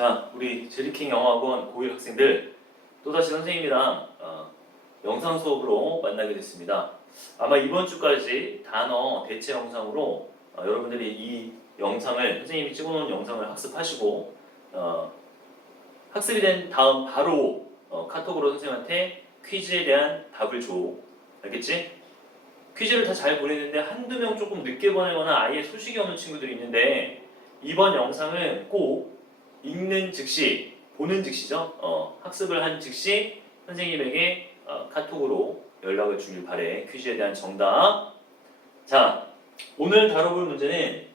자, 우리 제리킹 영어학원 고1 학생들 또다시 선생님이랑 영상 수업으로 만나게 됐습니다. 아마 이번 주까지 단어 대체 영상으로 여러분들이 이 영상을 선생님이 찍어놓은 영상을 학습하시고 학습이 된 다음 바로 카톡으로 선생님한테 퀴즈에 대한 답을 줘. 알겠지? 퀴즈를 다 잘 보냈는데 한두 명 조금 늦게 보내거나 아예 소식이 없는 친구들이 있는데 이번 영상은 꼭 읽는 즉시, 보는 즉시죠. 학습을 한 즉시 선생님에게 카톡으로 연락을 주길 바래. 퀴즈에 대한 정답. 자, 오늘 다뤄볼 문제는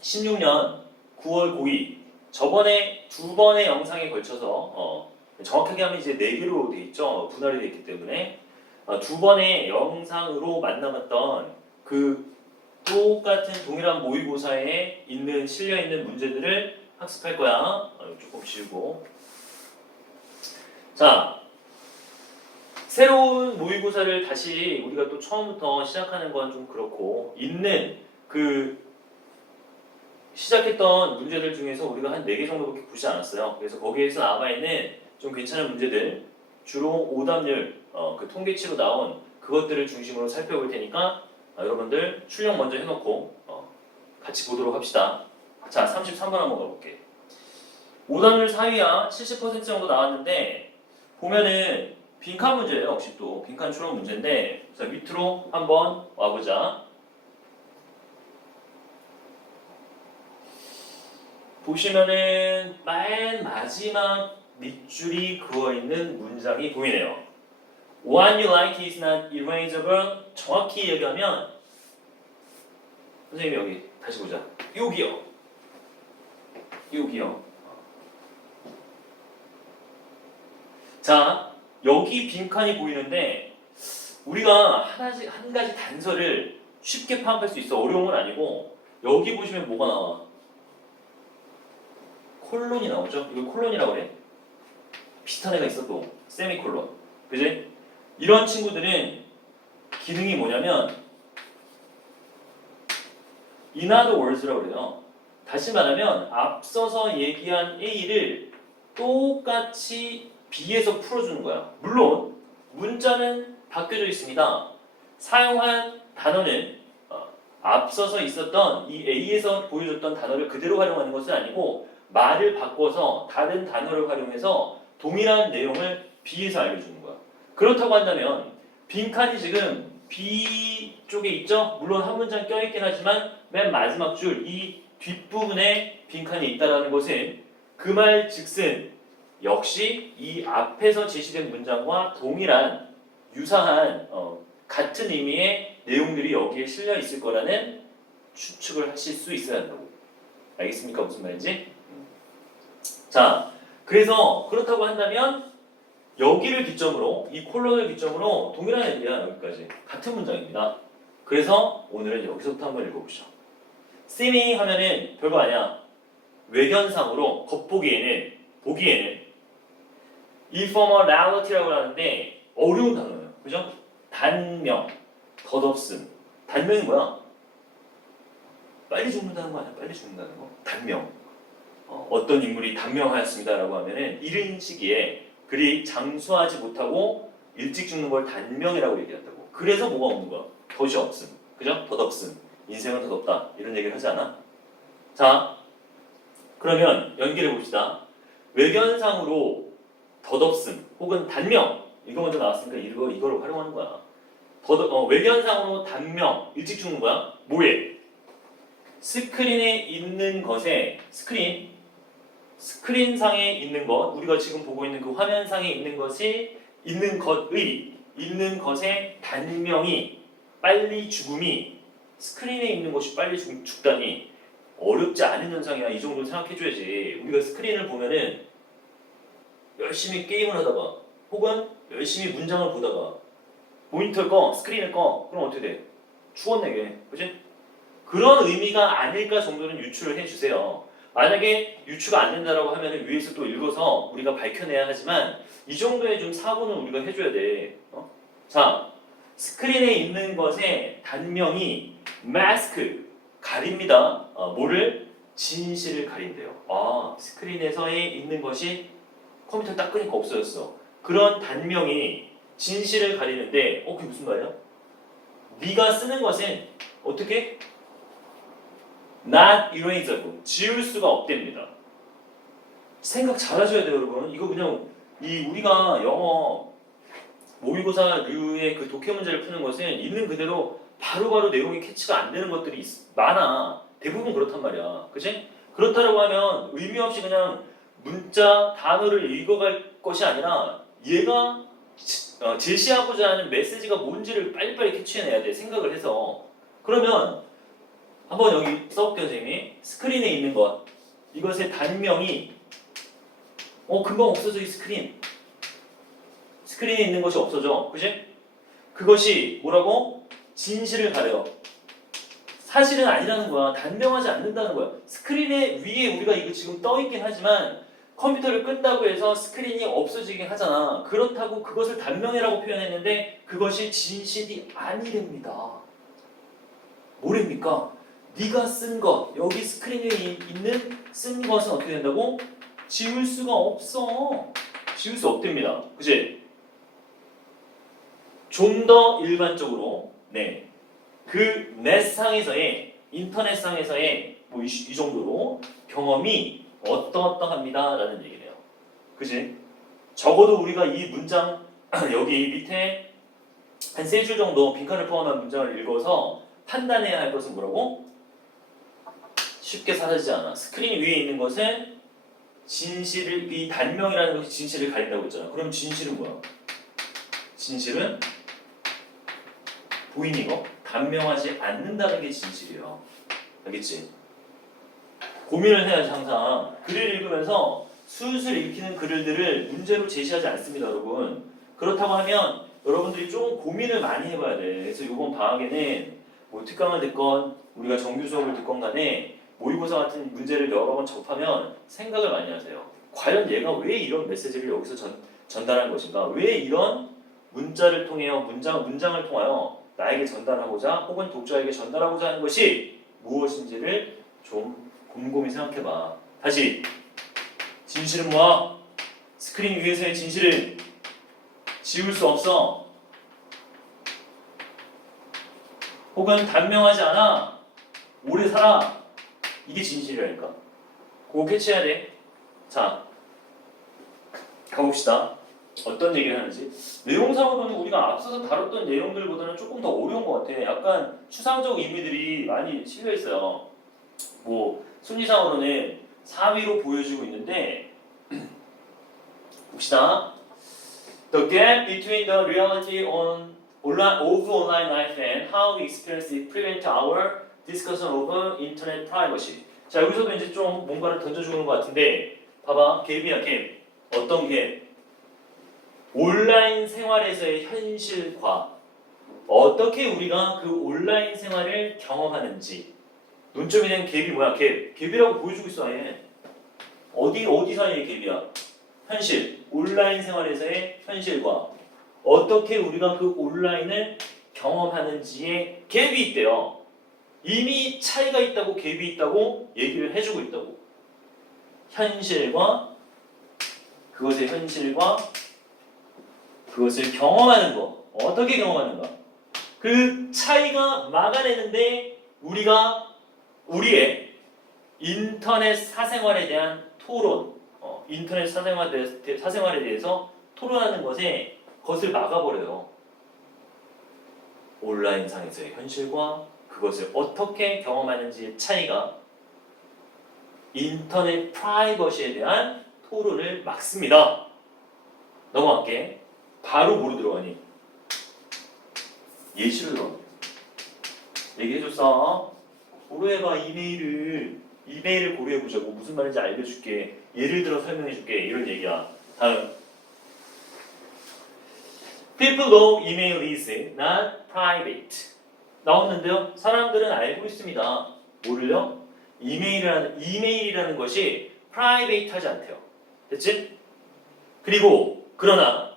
16년 9월 고2 저번에 두 번의 영상에 걸쳐서 정확하게 하면 이제 4개로 돼 있죠. 분할이 돼 있기 때문에 두 번의 영상으로 만나봤던 그 똑같은 동일한 모의고사에 실려있는 문제들을 학습할 거야. 조금 지우고. 자, 새로운 모의고사를 다시 우리가 또 처음부터 시작하는 건 좀 그렇고 시작했던 문제들 중에서 우리가 한 4개 정도밖에 보지 않았어요. 그래서 거기에서 남아있는 좀 괜찮은 문제들 주로 오답률, 그 통계치로 나온 그것들을 중심으로 살펴볼 테니까 여러분들 출력 먼저 해놓고 같이 보도록 합시다. 자, 33번 한번 가볼게. 오답률 4위야 70% 정도 나왔는데 보면은 빈칸 문제예요. 역시 또 빈칸 추론 문제인데 자, 밑으로 한번 와보자. 보시면은 맨 마지막 밑줄이 그어있는 문장이 보이네요. What you like is not erasable. 정확히 얘기하면 선생님 여기 다시 보자. 여기요. 자, 여기 빈칸이 보이는데 우리가 한 가지 단서를 쉽게 파악할 수 있어. 어려운 건 아니고 여기 보시면 뭐가 나와? 콜론이 나오죠? 이거 콜론이라고 그래. 비슷한 애가 있어 또. 세미콜론. 그지? 이런 친구들은 기능이 뭐냐면 in other words라고 그래요. 다시 말하면 앞서서 얘기한 A를 똑같이 B에서 풀어주는 거야. 물론 문자는 바뀌어져 있습니다. 사용한 단어는 앞서서 있었던 이 A에서 보여줬던 단어를 그대로 활용하는 것은 아니고 말을 바꿔서 다른 단어를 활용해서 동일한 내용을 B에서 알려주는 거야. 그렇다고 한다면 빈칸이 지금 B 쪽에 있죠? 물론 한 문장 껴있긴 하지만 맨 마지막 줄 이 뒷부분에 빈칸이 있다는 것은 그 말 즉슨 역시 이 앞에서 제시된 문장과 동일한 유사한 같은 의미의 내용들이 여기에 실려 있을 거라는 추측을 하실 수 있어야 한다고. 알겠습니까? 무슨 말인지? 자, 그래서 그렇다고 한다면 여기를 기점으로 이 콜론을 기점으로 동일한 얘기야. 여기까지 같은 문장입니다. 그래서 오늘은 여기서부터 한번 읽어보죠. seem이 하면은 별거 아니야. 외견상으로 보기에는 informality라고 하는데 어려운 단어예요. 그죠? 단명, 덧없음. 단명이 뭐야? 빨리 죽는다는 거 아니야? 빨리 죽는다는 거. 단명. 어떤 인물이 단명하였습니다라고 하면은 이른 시기에 그리 장수하지 못하고 일찍 죽는 걸 단명이라고 얘기한다고. 그래서 뭐가 없는 거야? 덧이 없음. 그죠? 덧없음. 인생은 덧없다. 이런 얘기를 하지 않아? 자, 그러면 연결해 봅시다. 외견상으로 덧없음 혹은 단명. 이거 먼저 나왔으니까 이거를 활용하는 거야. 외견상으로 단명. 일찍 죽는 거야. 뭐에? 스크린에 있는 것에 스크린상에 있는 것, 우리가 지금 보고 있는 그 화면상에 있는 것의 단명이 빨리 죽음이 스크린에 있는 것이 빨리 죽다니 어렵지 않은 현상이야. 이 정도 생각해줘야지. 우리가 스크린을 보면은 열심히 게임을 하다가 혹은 열심히 문장을 보다가 모니터를 꺼, 스크린을 꺼. 그럼 어떻게 돼? 죽었네, 그치? 그런 의미가 아닐까 정도는 유추를 해주세요. 만약에 유추가 안 된다라고 하면 위에서 또 읽어서 우리가 밝혀내야 하지만 이 정도의 좀 사고는 우리가 해줘야 돼. 자, 스크린에 있는 것의 단명이 마스크, 가립니다. 뭐를? 진실을 가린대요. 아, 스크린에서에 있는 것이 컴퓨터 딱 끄니까 없어졌어. 그런 단명이 진실을 가리는데, 그게 무슨 말이야? 네가 쓰는 것은 어떻게? Not erasable. 지울 수가 없답니다. 생각 잘 하셔야 돼요, 여러분. 이거 그냥 우리가 영어 모의고사류의 그 독해 문제를 푸는 것은 있는 그대로 바로바로 내용이 캐치가 안 되는 것들이 많아. 대부분 그렇단 말이야. 그치? 그렇다고 하면 의미 없이 그냥 문자, 단어를 읽어갈 것이 아니라 얘가 제시하고자 하는 메시지가 뭔지를 빨리빨리 캐치해내야 돼. 생각을 해서. 그러면 한번 여기 써볼게요, 선생님이. 스크린에 있는 것. 이것의 단명이 금방 없어져, 이 스크린. 스크린에 있는 것이 없어져. 그치? 그것이 뭐라고? 진실을 가려. 사실은 아니라는 거야. 단명하지 않는다는 거야. 스크린에 위에 우리가 이거 지금 떠있긴 하지만 컴퓨터를 끈다고 해서 스크린이 없어지긴 하잖아. 그렇다고 그것을 단명이라고 표현했는데 그것이 진실이 아니랍니다. 뭐랍니까? 네가 쓴 것, 여기 스크린에 있는 쓴 것은 어떻게 된다고? 지울 수가 없어. 지울 수 없답니다. 그치? 좀 더 일반적으로 그 넷상에서의 인터넷상에서의 이 정도로 경험이 어떠합니다 라는 얘기래요. 그치? 적어도 우리가 이 문장 여기 밑에 한 3줄 정도 빈칸을 포함한 문장을 읽어서 판단해야 할 것은 뭐라고? 쉽게 사라지지 않아. 스크린 위에 있는 것은 진실을, 이 단명이라는 것이 진실을 가린다고 했잖아. 그럼 진실은 뭐야? 진실은 보이는 거? 단명하지 않는다는 게 진실이에요. 알겠지? 고민을 해야지 항상. 글을 읽으면서 술술 읽히는 글들을 문제로 제시하지 않습니다, 여러분. 그렇다고 하면 여러분들이 좀 고민을 많이 해봐야 돼. 그래서 이번 방학에는 특강을 듣건 우리가 정규 수업을 듣건 간에 모의고사 같은 문제를 여러 번 접하면 생각을 많이 하세요. 과연 얘가 왜 이런 메시지를 여기서 전달한 것인가? 왜 이런 문자를 통하여 문장을 통하여 나에게 전달하고자 혹은 독자에게 전달하고자 하는 것이 무엇인지를 좀 곰곰이 생각해봐. 다시 진실은 뭐야? 스크린 위에서의 진실은 지울 수 없어. 혹은 단명하지 않아. 오래 살아. 이게 진실이라니까. 그거 캐치해야 돼. 자, 가봅시다. 어떤 얘기를 하는지. 내용상으로는 우리가 앞서서 다뤘던 내용들보다는 조금 더 어려운 것 같아. 약간 추상적 의미들이 많이 실려 있어요. 순위상으로는 4위로 보여지고 있는데 봅시다. The gap between the reality of online life and how we experience it prevent our discussion of internet privacy. 자, 여기서도 이제 좀 뭔가를 던져주는 것 같은데 봐봐. 갭이야, 갭. 어떤 갭? 온라인 생활에서의 현실과 어떻게 우리가 그 온라인 생활을 경험하는지. 논점이 된 갭이 뭐야? 갭. 갭이라고 보여주고 있어, 아예. 어디 사이의 갭이야? 현실. 온라인 생활에서의 현실과 어떻게 우리가 그 온라인을 경험하는지의 갭이 있대요. 이미 차이가 있다고, 갭이 있다고 얘기를 해주고 있다고. 그것의 현실과 그것을 경험하는 거. 어떻게 경험하는가? 그 차이가 막아내는데 우리의 인터넷 사생활에 대한 토론, 인터넷 사생활에 대해서 토론하는 것을 막아버려요. 온라인상에서의 현실과 그것을 어떻게 경험하는지의 차이가 인터넷 프라이버시에 대한 토론을 막습니다. 넘어갈게. 바로 뭐로 들어가니? 예시로 들어가. 얘기해줬어. 고려해봐. 이메일을 고려해보자고. 무슨 말인지 알려줄게. 예를 들어 설명해줄게. 이런 얘기야. 다음. People know email is not private. 나왔는데요. 사람들은 알고 있습니다. 뭐를요? 이메일이라는 것이 private하지 않대요. 됐지? 그러나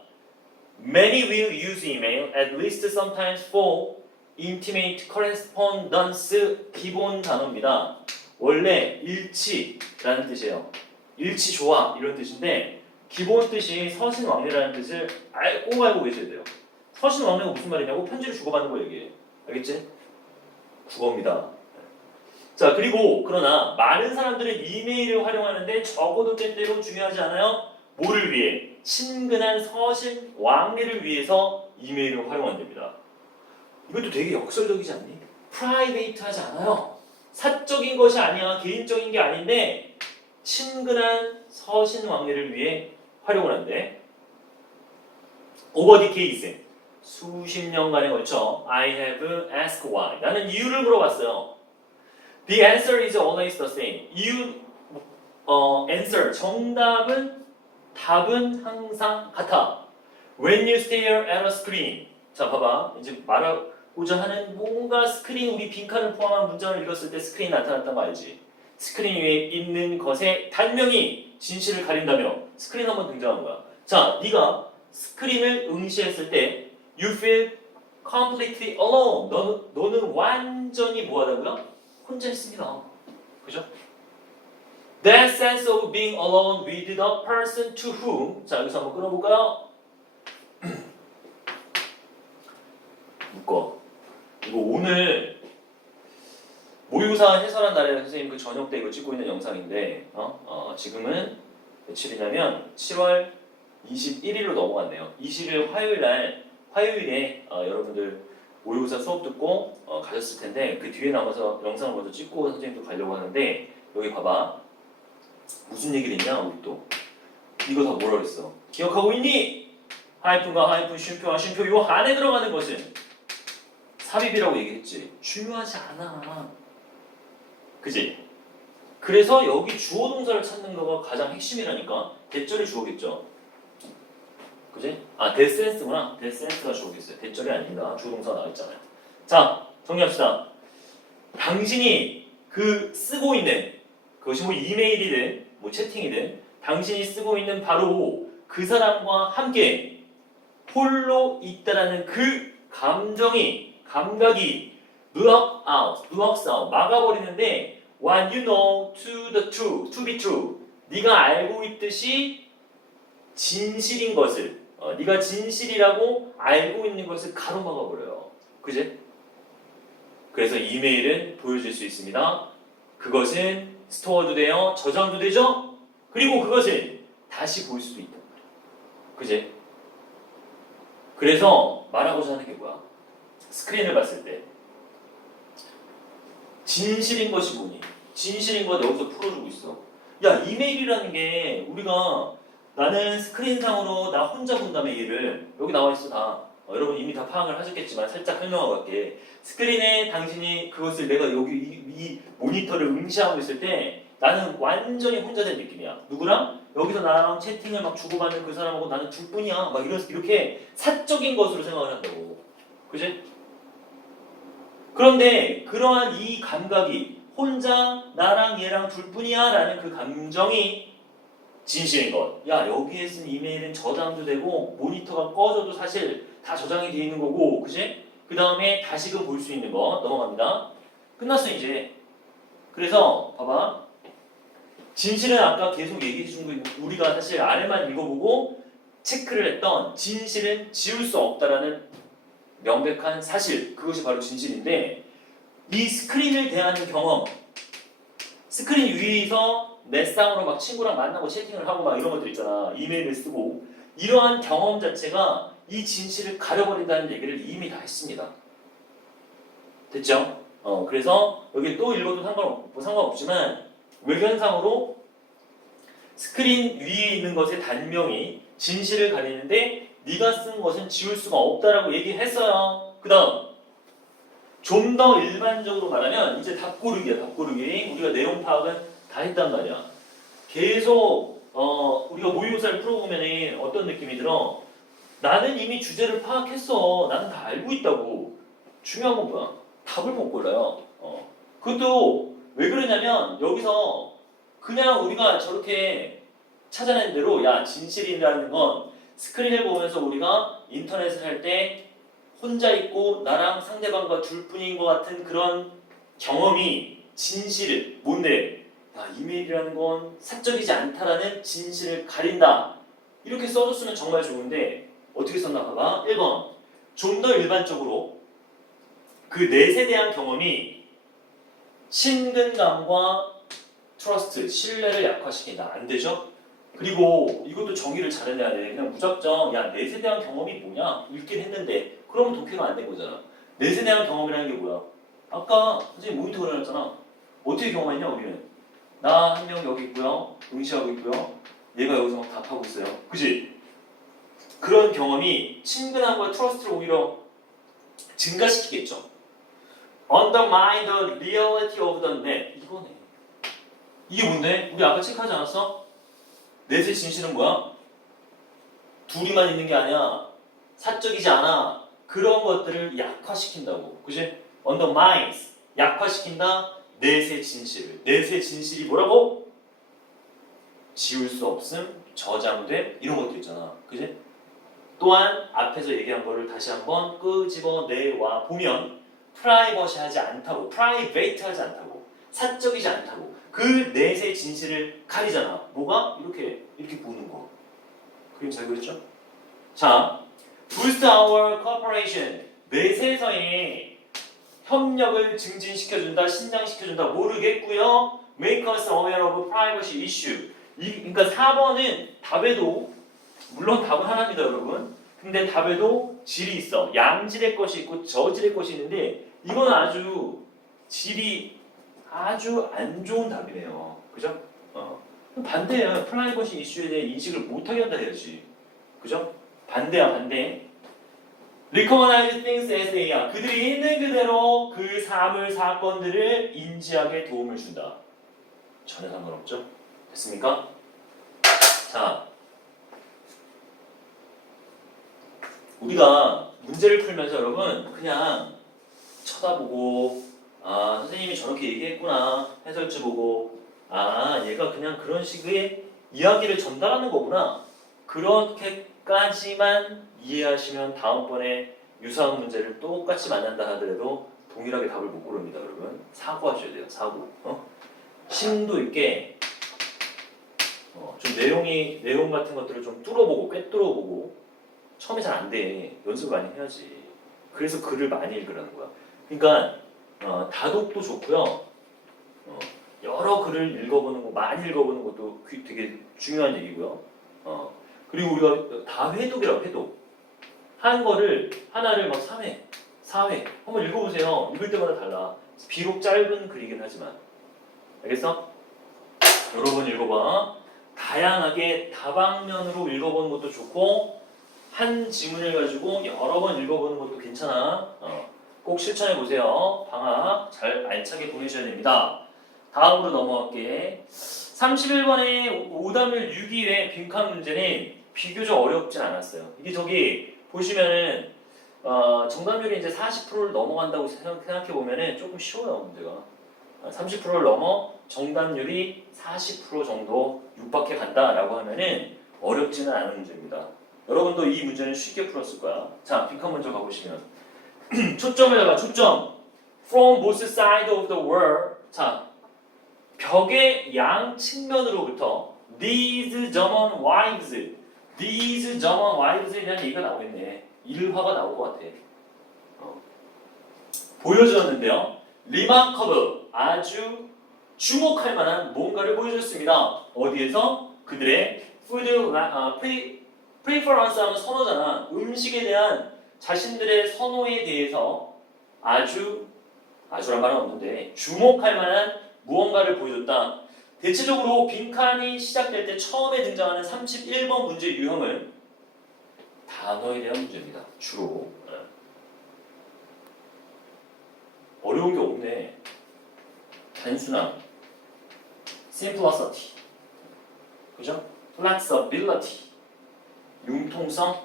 many will use email at least sometimes for intimate correspondence. 기본 단어입니다. 원래 일치라는 뜻이에요. 일치 좋아 이런 뜻인데 기본 뜻이 서신왕래라는 뜻을 꼭 알고 계셔야 돼요. 서신왕래가 무슨 말이냐고 편지를 주고받는 거 얘기해. 알겠지? 국어입니다. 자 그리고 그러나 많은 사람들은 이메일을 활용하는데 적어도 때때로 중요하지 않아요? 뭐를 위해? 친근한 서신 왕래를 위해서 이메일을 활용한답니다. 이것도 되게 역설적이지 않니? 프라이베이트하지 않아요. 사적인 것이 아니야. 개인적인 게 아닌데 친근한 서신 왕래를 위해 활용을 한대. Over the case 수십 년간에 걸쳐 I have asked why 나는 이유를 물어봤어요. The answer is always the same. answer 정답은 답은 항상 같아. When you stare at a screen. 자 봐봐 이제 말하고자 하는 뭔가 스크린 우리 빈칸을 포함한 문장을 읽었을 때 스크린이 나타났다는 거 알지? 스크린 위에 있는 것의 단명이 진실을 가린다며 스크린 한번 등장한 거야. 자 네가 스크린을 응시했을 때 You feel completely alone. 너는 완전히 뭐하다고요? 혼자 있습니다. 그죠? That sense of being alone with the person to whom 자 여기서 한번 끊어볼까요? 묶어. 이거 오늘 모의고사 해설한 날에 선생님 그 저녁 때 이거 찍고 있는 영상인데 지금은 며칠이냐면 7월 21일로 넘어갔네요. 20일 화요일에 여러분들 모의고사 수업 듣고 가셨을 텐데 그 뒤에 남아서 영상을 먼저 찍고 선생님도 가려고 하는데 여기 봐봐 무슨 얘기를 했냐 우리 또 이거 다 뭐라 그랬어 기억하고 있니? 하이픈과 하이픈 쉼표와 쉼표 요 안에 들어가는 것은 삽입이라고 얘기했지 중요하지 않아 그지? 그래서 여기 주어 동사를 찾는 거가 가장 핵심이라니까 대절이 주어겠죠 그지? 데센스구나. 데센스가 주어겠어요. 대절이 아닙니다. 주동사가 나와있잖아요. 자, 정리합시다. 당신이 그 쓰고 있는 그것이 뭐 이메일이든 뭐 채팅이든 당신이 쓰고 있는 바로 그 사람과 함께 홀로 있다라는 그 감각이 blocks out 막아버리는데 what you know to be true 네가 알고 있듯이 진실인 것을 네가 진실이라고 알고 있는 것을 가로막아 버려요. 그지? 그래서 이메일은 보여줄 수 있습니다. 그것은 스토어도 돼요. 저장도 되죠? 그리고 그것은 다시 볼 수도 있단 말이에요. 그지? 그래서 말하고자 하는 게 뭐야? 스크린을 봤을 때 진실인 것이 뭐니? 진실인 것 여기서 풀어주고 있어. 야 이메일이라는 게 우리가 나는 스크린상으로 나 혼자 본다며 얘를 여기 나와 있어 다 여러분 이미 다 파악을 하셨겠지만 살짝 설명하고 갈게. 스크린에 당신이 그것을 내가 여기 이 모니터를 응시하고 있을 때 나는 완전히 혼자 된 느낌이야. 누구랑? 여기서 나랑 채팅을 막 주고받는 그 사람하고 나는 둘뿐이야. 막 이렇게 사적인 것으로 생각을 한다고. 그지? 그런데 그러한 이 감각이 혼자 나랑 얘랑 둘뿐이야 라는 그 감정이 진실인 것. 야 여기에 쓴 이메일은 저장도 되고 모니터가 꺼져도 사실 다 저장이 돼 있는 거고 그지? 그 다음에 다시금 볼 수 있는 거 넘어갑니다. 끝났어 이제. 그래서 봐봐 진실은 아까 계속 얘기해 준 거 우리가 사실 아래만 읽어보고 체크를 했던 진실은 지울 수 없다라는 명백한 사실 그것이 바로 진실인데 이 스크린을 대하는 경험 스크린 위에서 넷상으로 막 친구랑 만나고 채팅을 하고 막 이런 것들 있잖아. 이메일을 쓰고 이러한 경험 자체가 이 진실을 가려버린다는 얘기를 이미 다 했습니다. 됐죠? 그래서 여기 또 읽어도 상관없지만 외견상으로 스크린 위에 있는 것의 단명이 진실을 가리는데 네가 쓴 것은 지울 수가 없다라고 얘기했어요. 그 다음 좀 더 일반적으로 말하면 이제 답고르기야. 답고르기. 우리가 내용 파악은 다 했단 말이야. 계속 우리가 모의고사를 풀어보면 어떤 느낌이 들어? 나는 이미 주제를 파악했어. 나는 다 알고 있다고. 중요한 건 뭐야? 답을 못 골라요. 그것도 왜 그러냐면 여기서 그냥 우리가 저렇게 찾아낸 대로 야 진실이라는 건 스크린을 보면서 우리가 인터넷을 할 때 혼자 있고 나랑 상대방과 둘뿐인 것 같은 그런 경험이 진실을 뭔데? 야, 이메일이라는 건 사적이지 않다라는 진실을 가린다. 이렇게 써줬으면 정말 좋은데 어떻게 썼나 봐봐. 1번 좀 더 일반적으로 그 넷에 대한 경험이 친근감과 트러스트, 신뢰를 약화시킨다. 안 되죠? 그리고 이것도 정의를 잘 해내야 돼. 그냥 무작정 야 넷에 대한 경험이 뭐냐? 읽긴 했는데 그러면 독해가 안 된 거잖아. 넷에 대한 경험이라는 게 뭐야? 아까 선생님 모니터 그려놨잖아. 어떻게 경험했냐 우리는? 나 한 명 여기 있고요. 응시하고 있고요. 얘가 여기서 막 답하고 있어요. 그지? 그런 경험이 친근함과 트러스트를 오히려 증가시키겠죠. Undermine the reality of the net. 이거네. 이게 뭔데? 우리 아까 체크하지 않았어? 넷의 진실은 뭐야? 둘이만 있는 게 아니야. 사적이지 않아. 그런 것들을 약화시킨다고. 그지? Undermines. 약화시킨다. 넷의 진실을. 넷의 진실이 뭐라고? 지울 수 없음, 저장됨 이런 것도 있잖아. 그지? 또한 앞에서 얘기한 거를 다시 한번 끄집어내와 보면 프라이버시하지 않다고, 프라이베이트하지 않다고, 사적이지 않다고 그 넷의 진실을 가리잖아. 뭐가? 이렇게 보는 거. 그림 잘 그렸죠? 자, boost our cooperation. 넷에서의 협력을 증진시켜준다, 신장시켜준다 모르겠고요. Make us aware of privacy issue. 그러니까 4번은 답에도 물론 답은 하나입니다, 여러분. 근데 답에도 질이 있어. 양질의 것이 있고 저질의 것이 있는데 이건 아주 질이 아주 안 좋은 답이네요. 그죠? 반대야. 프라이버시 이슈에 대해 인식을 못하게 한다 해야지. 그죠? 반대야, 반대. Recognize things as they are. 그들이 있는 그대로 그 사물, 사건들을 인지하게 도움을 준다. 전혀 상관없죠? 됐습니까? 자, 우리가 문제를 풀면서 여러분 그냥 쳐다보고 아 선생님이 저렇게 얘기했구나 해설지 보고 아 얘가 그냥 그런 식의 이야기를 전달하는 거구나 그렇게까지만 이해하시면 다음번에 유사한 문제를 똑같이 만난다 하더라도 동일하게 답을 못 고릅니다 여러분. 사고하셔야 돼요. 사고. 심도 있게 좀 내용 같은 것들을 좀 뚫어보고 꿰뚫어보고 처음에 잘 안 돼. 연습을 많이 해야지. 그래서 글을 많이 읽으라는 거야. 그러니까 다독도 좋고요. 여러 글을 읽어보는 거, 많이 읽어보는 것도 되게 중요한 얘기고요. 그리고 우리가 다 회독이라고 회독. 한 거를 하나를 막 3회, 4회 한번 읽어보세요. 읽을 때마다 달라. 비록 짧은 글이긴 하지만. 알겠어? 여러 번 읽어봐. 다양하게 다방면으로 읽어보는 것도 좋고 한 지문을 가지고 여러 번 읽어보는 것도 괜찮아. 꼭 실천해보세요. 방학 잘 알차게 보내셔야 됩니다. 다음으로 넘어갈게. 31번의 오답률 6위의 빈칸 문제는 비교적 어렵진 않았어요. 이게 저기 보시면은 정답률이 이제 40%를 넘어간다고 생각해보면은 조금 쉬워요, 문제가. 30%를 넘어 정답률이 40% 정도 육박해 간다라고 하면은 어렵지는 않은 문제입니다. 여러분도 이 문제는 쉽게 풀었을 거야. 자, 빈칸 먼저 가보시면 초점에다가 초점 from both sides of the wall. 자, 벽의 양 측면으로부터 these German wives, these German wives에 대한 얘기가 나오겠네. 일화가 나올 것 같아. 보여주었는데요. remarkable, 아주 주목할 만한 뭔가를 보여줬습니다. 어디에서? 그들의 food preference 하면 선호잖아. 음식에 대한 자신들의 선호에 대해서 아주란 말은 없는데 주목할 만한 무언가를 보여줬다. 대체적으로 빈칸이 시작될 때 처음에 등장하는 31번 문제 유형은 단어에 대한 문제입니다. 주로. 어려운 게 없네. 단순함, simplicity, 그죠? flexibility, 융통성,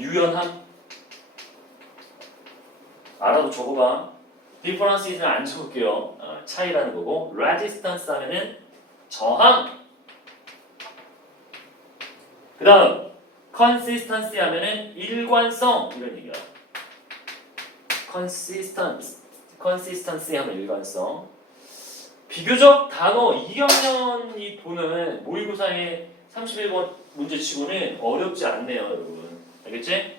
유연함. 알아도 적어봐. difference는 안 적을게요. 차이라는 거고, resistance 하면은 저항. 그 다음 consistency 하면은 일관성 이런 얘기야. consistency consistency 하면 일관성. 비교적 단어 2학년이 보는 모의고사의 31번 문제치고는 어렵지 않네요, 여러분. 알겠지?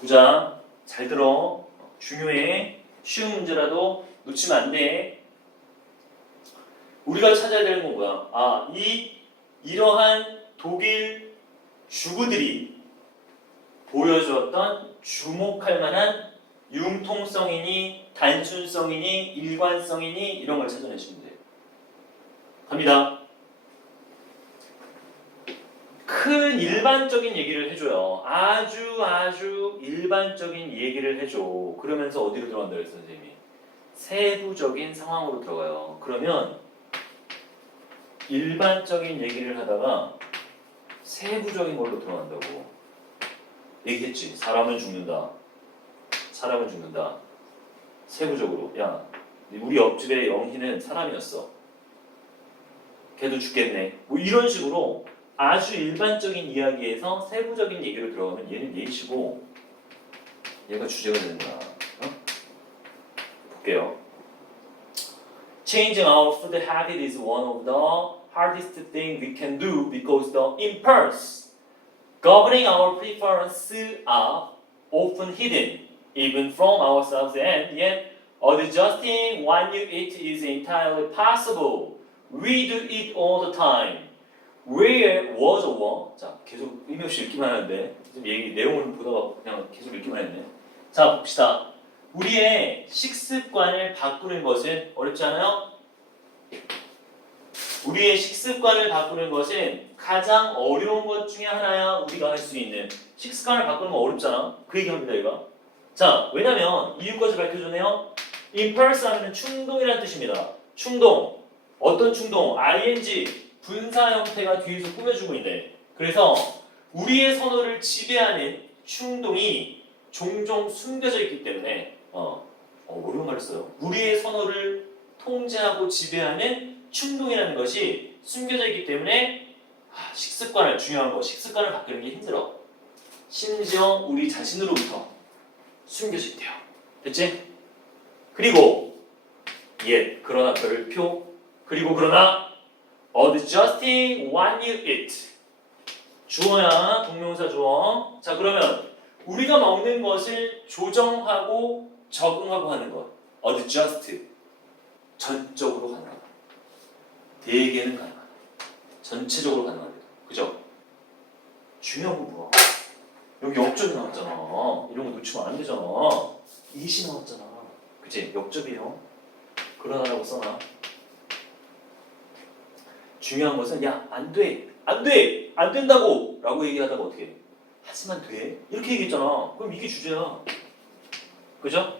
보자. 잘 들어. 중요해. 쉬운 문제라도 놓치면 안 돼. 우리가 찾아야 되는 건 뭐야? 아, 이러한 독일 주구들이 보여주었던 주목할 만한 융통성이니 단순성이니 일관성이니 이런 걸 찾아내시면 돼요. 갑니다. 큰 일반적인 얘기를 해줘요. 아주 일반적인 얘기를 해줘. 그러면서 어디로 들어간다 그랬어요, 선생님이? 세부적인 상황으로 들어가요. 그러면 일반적인 얘기를 하다가 세부적인 걸로 들어간다고. 얘기했지. 사람은 죽는다. 사람은 죽는다. 세부적으로. 야, 우리 옆집의 영희는 사람이었어. 걔도 죽겠네. 뭐 이런 식으로 아주 일반적인 이야기에서 세부적인 얘기로 들어가면 얘는 예시고 얘가 주제가 되는 거야. 어? 볼게요. Changing our food habit is one of the hardest things we can do because the impulse governing our preferences are often hidden even from ourselves, and yet adjusting what you eat is entirely possible. We do it all the time. Where was a war? 자, 계속 의미 없이 읽기만 하는데 지금 얘기 내용을 보다가 그냥 계속 읽기만 했네. 자, 봅시다. 우리의 식습관을 바꾸는 것은 어렵지 않아요? 우리의 식습관을 바꾸는 것은 가장 어려운 것 중에 하나야. 우리가 할 수 있는 식습관을 바꾸는 건 어렵잖아. 그 얘기합니다, 얘가. 자, 왜냐면 이유까지 밝혀주네요. impulse 하면 충동이라는 뜻입니다. 충동. 어떤 충동? ing 분사 형태가 뒤에서 꾸며주고 있네. 그래서 우리의 선호를 지배하는 충동이 종종 숨겨져 있기 때문에 어려운 말을 써요. 우리의 선호를 통제하고 지배하는 충동이라는 것이 숨겨져 있기 때문에 식습관을 중요한 거, 식습관을 바꾸는 게 힘들어. 심지어 우리 자신으로부터 숨겨져 있대요. 됐지? 그리고 그러나 별표 그리고 그러나 adjusting what you eat. 주어야 동명사 주어. 자, 그러면 우리가 먹는 것을 조정하고 적응하고 하는 것. adjust. 전적으로 가능하다. 대개는 가능하다. 전체적으로 가능하다. 그죠? 중요한 건 뭐야? 여기 역접이 나왔잖아. 이런 거 놓치면 안 되잖아. 이시 나왔잖아. 그치? 역접이요. 그러나라고 써놔. 중요한 것은 안 돼, 안 된다고 라고 얘기하다가 어떻게 해? 하지만 돼? 이렇게 얘기했잖아. 그럼 이게 주제야. 그죠?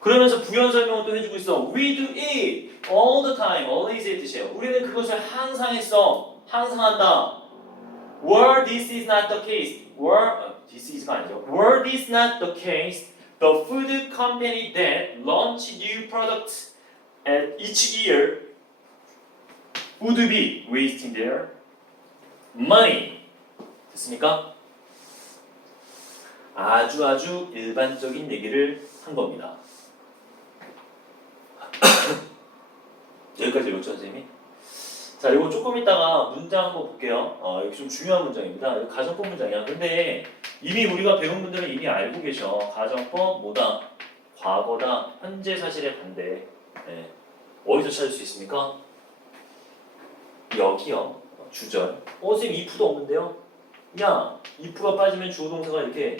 그러면서 부연 설명을 또 해주고 있어. We do it all the time. always의 뜻이에요. 우리는 그것을 항상 했어. 항상 한다. Were this is not the case. This is가 아니죠. Were this not the case, the food company that launch new products at each year would be wasting their money. 됐습니까? 아주 일반적인 얘기를 한 겁니다. 여기까지 읽었죠, 선생님이? 자, 이거 조금 있다가 문장 한번 볼게요. 이거 좀 중요한 문장입니다. 이거 가정법 문장이야. 근데 이미 우리가 배운 분들은 이미 알고 계셔. 가정법 뭐다? 과거다. 현재 사실의 반대. 네. 어디서 찾을 수 있습니까? 여기요. 주절. 선생님 if도 없는데요? 야, if가 빠지면 주어 동사가 이렇게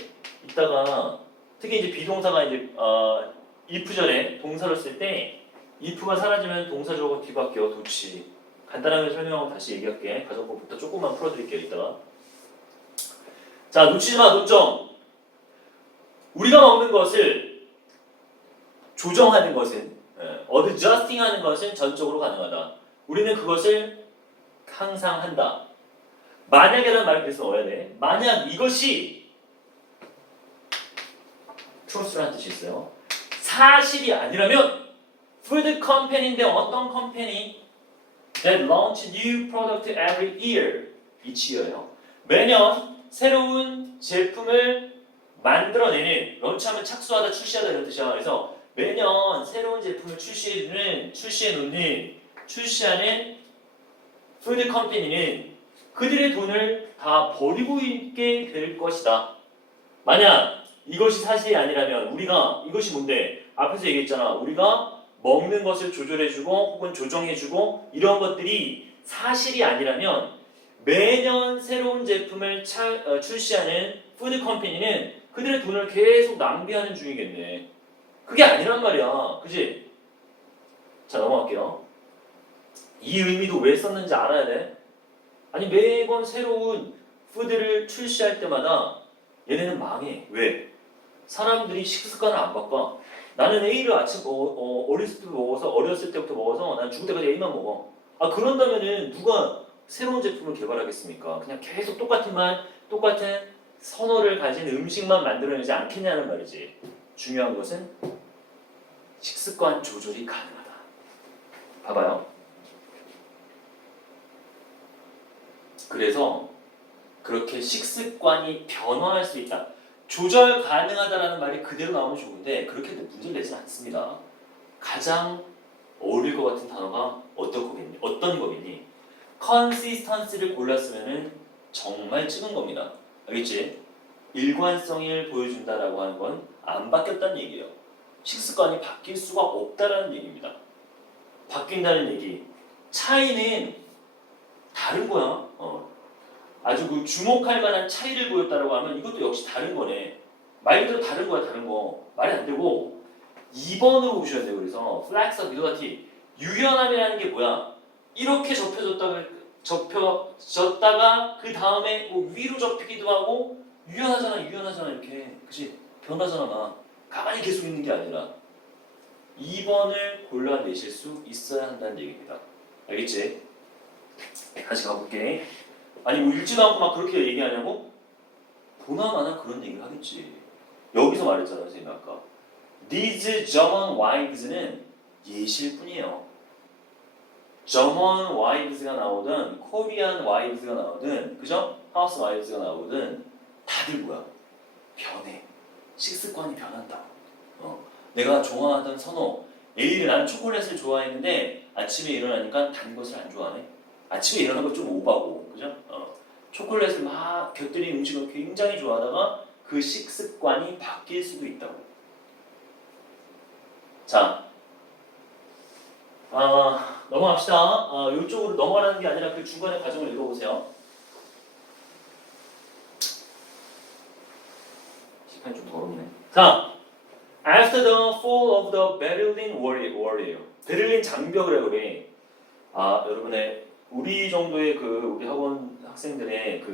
있다가 특히 이제 비동사가 이제 if절에 동사를 쓸 때 if가 사라지면 동사 주어가 뒤바뀌어. 도치. 간단하게 설명하고 다시 얘기할게. 가정법부터 조금만 풀어드릴게요. 이따가. 자, 놓치지 마. 논점. 우리가 먹는 것을 조정하는 것은 adjusting 하는 것은 전적으로 가능하다. 우리는 그것을 항상 한다. 만약이라는 말을 그래서 넣어야 돼. 만약 이것이 truth라는 뜻이 있어요. 사실이 아니라면 food company인데 어떤 컴퍼니? That launch new product every year. each year요. 매년 새로운 제품을 만들어내는 런치하면 착수하다 출시하다 이런 뜻이야. 그래서 매년 새로운 제품을 출시하는 푸드 컴퍼니는 그들의 돈을 다 버리고 있게 될 것이다. 만약 이것이 사실이 아니라면 우리가 이것이 뭔데? 앞에서 얘기했잖아. 우리가 먹는 것을 조절해주고 혹은 조정해주고 이런 것들이 사실이 아니라면 매년 새로운 제품을 출시하는 푸드 컴퍼니는 그들의 돈을 계속 낭비하는 중이겠네. 그게 아니란 말이야. 그지? 자, 넘어갈게요. 이 의미도 왜 썼는지 알아야 돼. 아니, 매번 새로운 푸드를 출시할 때마다 얘네는 망해. 왜? 사람들이 식습관을 안 바꿔. 나는 A를 어렸을 때부터 먹어서 난 죽을 때까지 A만 먹어. 아, 그런다면은 누가 새로운 제품을 개발하겠습니까? 그냥 계속 똑같은 선호를 가진 음식만 만들어내지 않겠냐는 말이지. 중요한 것은 식습관 조절이 가능하다. 봐봐요. 그래서 그렇게 식습관이 변화할 수 있다. 조절 가능하다라는 말이 그대로 나오면 좋은데 그렇게 문제를 내지 않습니다. 가장 어울릴 것 같은 단어가 어떤 거겠니? consistency를 골랐으면 정말 찍은 겁니다. 알겠지? 일관성을 보여준다라고 하는 건 안 바뀌었다는 얘기예요. 식습관이 바뀔 수가 없다라는 얘기입니다. 바뀐다는 얘기. 차이는 다른 거야. 아주 그 주목할 만한 차이를 보였다라고 하면 이것도 역시 다른 거네. 말 그대로 다른 거야, 다른 거. 말이 안 되고 2번으로 보셔야 돼요. 그래서 flexibility, 유연함이라는 게 뭐야? 이렇게 접혀졌다가 그 다음에 뭐 위로 접히기도 하고 유연하잖아 이렇게. 그치? 변하잖아 막. 가만히 계속 있는 게 아니라 2번을 골라내실 수 있어야 한다는 얘기입니다. 알겠지? 다시 가볼게. 아니 뭐 읽지도 않고 막 그렇게 얘기하냐고? 보나마나 그런 얘기를 하겠지. 여기서 말했잖아 선생님 아까. These German wives는 예시일 뿐이에요. German wives가 나오든 Korean wives가 나오든 그죠? House wives가 나오든 다들 뭐야? 변해. 식습관이 변한다. 내가 좋아하던 선호 A를 나는 초콜릿을 좋아했는데 아침에 일어나니까 단 것을 안 좋아하네. 아침에 일어나는 거 좀 오바고 그죠? 초콜릿을 막 곁들인 음식을 굉장히 좋아하다가 그 식습관이 바뀔 수도 있다고. 자, 넘어갑시다. 이쪽으로 넘어가는 게 아니라 그 중간의 과정을 읽어보세요. 시간이 좀 더럽네. 자, after the fall of the Berlin Wall이에요. 베를린 장벽이라고 그래. 여러분의 우리 정도의 우리 학원 학생들의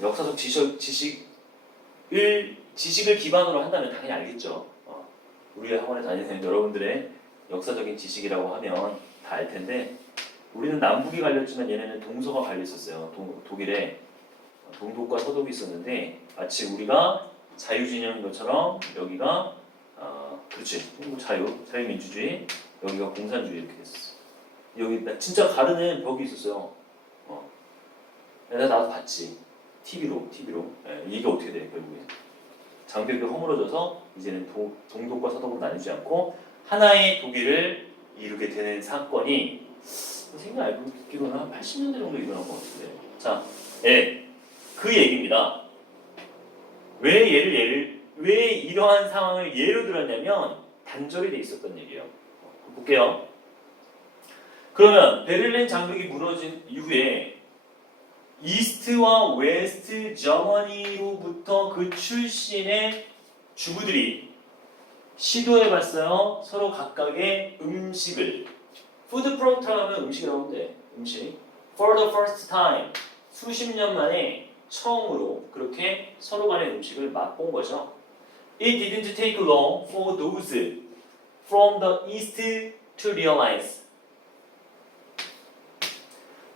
역사적 지식을 기반으로 한다면 당연히 알겠죠. 우리 학원에 다니는 여러분들의 역사적인 지식이라고 하면 다 알 텐데 우리는 남북이 갈렸지만 얘네는 동서가 갈려 있었어요. 독일에 동독과 서독이 있었는데 마치 우리가 자유진영인 것처럼 여기가 그렇지 자유민주주의 여기가 공산주의 이렇게 됐었어. 여기 진짜 가르는 벽이 있었어요. 나도 봤지. TV로. 이게 어떻게 돼 결국에 장벽이 허물어져서 이제는 동독과 서독으로 나뉘지 않고 하나의 독일을 이루게 되는 사건이 선생님이 알고 듣기로는 한 80년대 정도 일어난 것 같은데. 자, 그 얘기입니다. 왜 이러한 상황을 예로 들었냐면 단절이 돼 있었던 얘기예요. 볼게요. 그러면 베를린 장벽이 무너진 이후에 이스트와 웨스트 저머니로부터 그 출신의 주부들이 시도해봤어요. 서로 각각의 음식을 푸드 프로덕트라고 하면 음식이라고 하면 돼. 음식 for the first time 수십 년 만에 처음으로 그렇게 서로 간의 음식을 맛본 거죠. It didn't take long for those from the east to realize.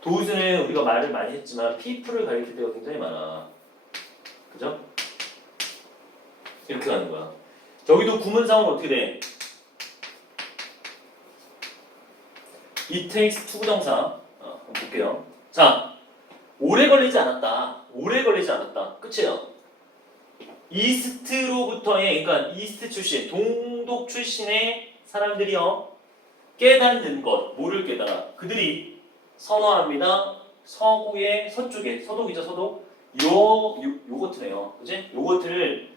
도우즈는 우리가 말을 많이 했지만 people을 가리킬 때가 굉장히 많아. 그죠? 이렇게 가는 거야. 여기도 구문상은 어떻게 돼? It takes 투부정사. 한번 볼게요. 자, 오래 걸리지 않았다. 끝이에요. 이스트로부터의, 그러니까 이스트 출신, 동독 출신의 사람들이요 깨닫는 것, 뭐를 깨달아? 그들이 선호합니다. 서구의 서쪽에 서독이죠 서독. 요거트네요, 그지? 요거트를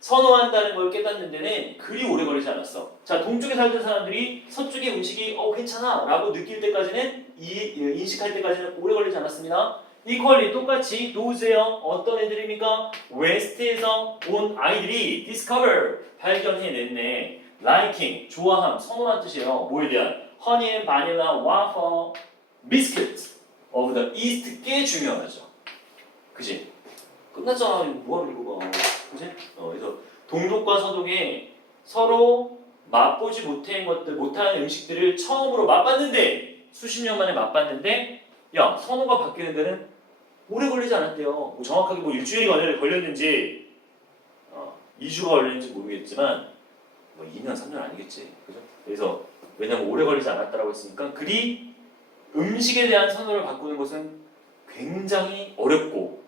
선호한다는 걸 깨닫는 데는 그리 오래 걸리지 않았어. 자, 동쪽에 살던 사람들이 서쪽의 음식이 괜찮아 라고 느낄 때까지는 인식할 때까지는 오래 걸리지 않았습니다. 이퀄리 똑같이 노즈예요. 어떤 애들입니까? 웨스트에서 온 아이들이 discover 발견해냈네. liking 좋아함, 선호란 뜻이에요. 뭐에 대한? honey and vanilla waffle biscuit of the east 꽤 중요하죠. 그지? 끝났잖아. 뭐하러 읽어봐. 그지? 그래서 동독과 서독에 서로 맛보지 못한 음식들을 처음으로 맛봤는데 수십 년 만에 맛봤는데 야 선호가 바뀌는 데는 오래 걸리지 않았대요. 뭐 정확하게 뭐 일주일이 걸렸는지 2주가 걸렸는지 모르겠지만 뭐 2년 3년 아니겠지. 그죠? 그래서 왜냐면 오래 걸리지 않았다라고 했으니까 그리 음식에 대한 선호를 바꾸는 것은 굉장히 어렵고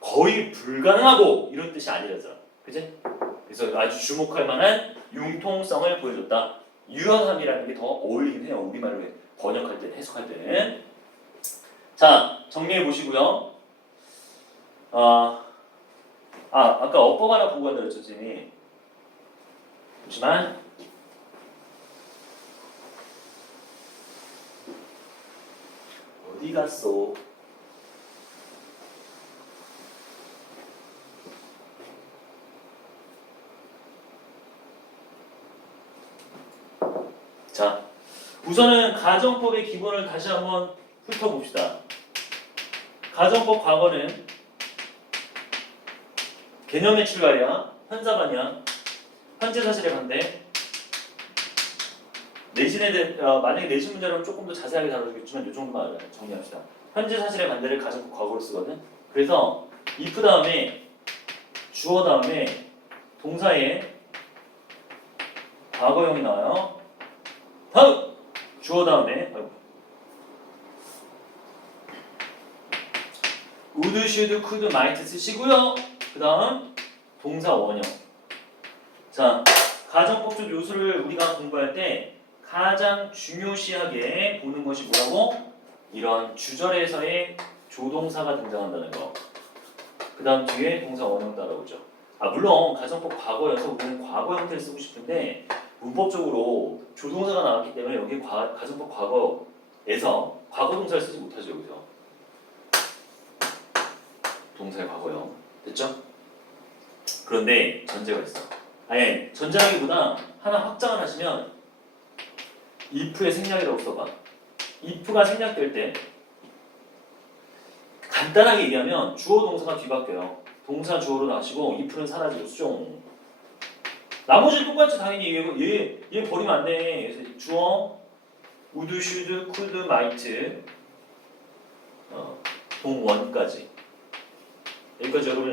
거의 불가능하고 이런 뜻이 아니라죠. 그지? 그래서 아주 주목할 만한 융통성을 보여줬다. 유연함이라는 게 더 어울리긴 해요. 우리말로 번역할 때는, 해석할 때는. 자, 정리해 보시고요. 아까 어법 하나 보고 간다 그랬죠, 선생님이. 잠시만. 어디 갔어? 자, 우선은 가정법의 기본을 다시 한번 훑어봅시다. 가정법 과거는 개념의 출발이야, 현자반이야, 현재 사실의 반대. 내신에 만약에 내신 문제라면 조금 더 자세하게 다뤄주겠지만 이 정도만 정리합시다. 현재 사실의 반대를 가정법 과거로 쓰거든. 그래서 if 다음에 주어 다음에 동사에 과거형이 나와요. 다음 주어 다음에 would, should, could, might 쓰시고요. 그 다음 동사 원형. 자, 가정법적 요소를 우리가 공부할 때 가장 중요시하게 보는 것이 뭐라고? 이런 주절에서의 조동사가 등장한다는 거. 그 다음 뒤에 동사 원형 따라오죠. 물론 가정법 과거여서 우리는 과거 형태를 쓰고 싶은데 문법적으로 조동사가 나왔기 때문에 여기 가정법 과거에서 과거 동사를 쓰지 못하죠. 여기서 동사의 과거형. 됐죠? 그런데 전제가 있어. 아니, 전제하기보다 하나 확장을 하시면 if의 생략이라고 써봐. if가 생략될 때 간단하게 얘기하면 주어 동사가 뒤바뀌어요. 동사 주어로 나시고 if는 사라지고 수종. 나머지 똑같이 당연히 얘 버리면 안 돼. 그래서 주어 would, should, could, might 동원까지. 여기까지 여러분